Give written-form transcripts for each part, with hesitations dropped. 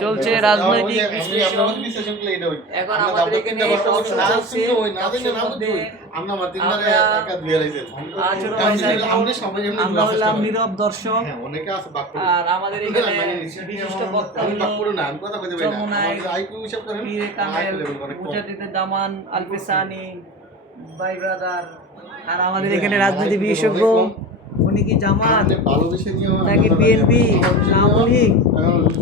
চলছে রাজনৈতিক বিশ্লেষণ। এখন আমাদের এখানে আমরা হলাম নীরব দর্শক। আর আমাদের এখানে বিশিষ্ট বক্তা হলো চরমোনাই পীরে কামেল, মুজাদ্দিদে দামান, আলফিসানি ভাই ব্রাদার। আর আমাদের এখানে রাজনীতি বিশেষজ্ঞ, উনি কি জামাত নাকি বিএনপি না আওয়ামী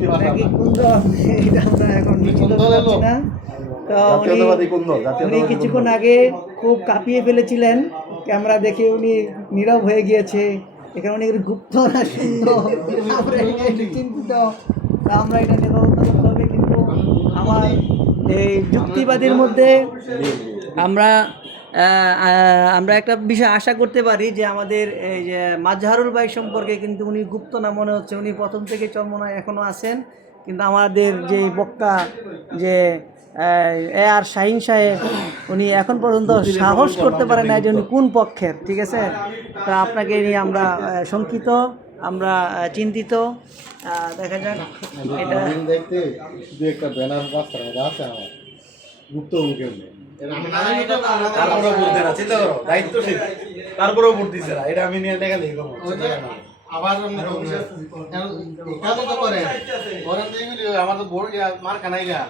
লীগ নাকি কোন দল, এটা আমরা এখন নিশ্চিত পারছি না। তো উনি কিছুক্ষণ আগে খুব কাঁপিয়ে ফেলেছিলেন, ক্যামেরা দেখে উনি নীরব হয়ে গিয়েছে। এখানে উনি গুপ্ত না শূন্য, আমরা একটু চিন্তিত। আমরা এটা নিয়ে তদন্ত করতে হবে। কিন্তু আমার এই যুক্তিবাদীর মধ্যে আমরা একটা বিষয় আশা করতে পারি যে আমাদের এই যে মাজহারুল ভাই সম্পর্কে কিন্তু উনি গুপ্ত না মনে হচ্ছে। উনি প্রথম থেকে চরমোনাই এখনও আছেন। কিন্তু আমাদের যে বক্তা যে আর শাহিন সাহেব, উনি এখন পর্যন্ত সাহস করতে পারে না যে উনি কোন পক্ষের। ঠিক আছে, তা আপনাকে নিয়ে আমরা শঙ্কিত, আমরা চিন্তিত। দেখা যাক এটা দেখতে একটা ব্যানার আছে আমার গুপ্ত তারপরেও ভোট দিচ্ছে না, এটা আমি নিয়ে দেখালে আবার আমার তো ভোট মার খানাই গা,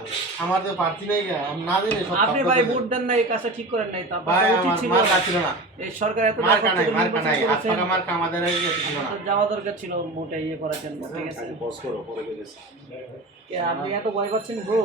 আমার তো প্রার্থী নাই গা, না দিলে আপনি ভাই ভোট দেন নাই, কাছে ঠিক করেন নাই। তা উচিত ছিল না, এই সরকার এত মার খানাই মার খা আমাদের যাওয়া দরকার ছিল মোটা ইয়ে করার জন্য। ঠিক আছে, আপনি এত ভয় পাচ্ছেন ব্রো।